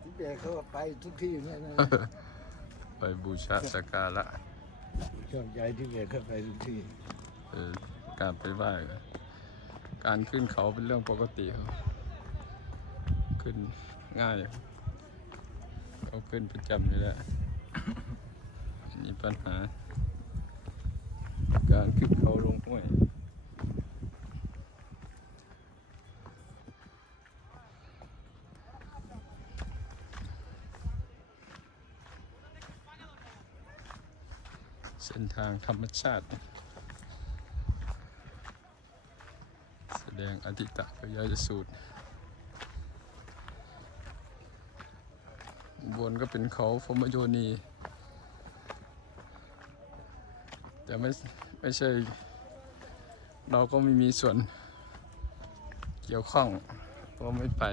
ที่เบเขาก็ไปทุกที่เนี่ยนะไปบูชาสักการะชอบใจที่เบเขาไปทุกที่เออการไปไหว้ก็การขึ้นเขาเป็นเรื่องปกติครับขึ้นง่ายเขาขึ้นประจำอยู่แล้วมีปัญหา การขึ้นเขาลงห้วย เส้นทางธรรมชาติ แสดงอธิตะพยายสูตรบนก็เป็นเขาฟมโยนี แต่ไม่ไม่ใช่ เราก็ไม่มีส่วนเกี่ยวข้องเพราะไม่ไป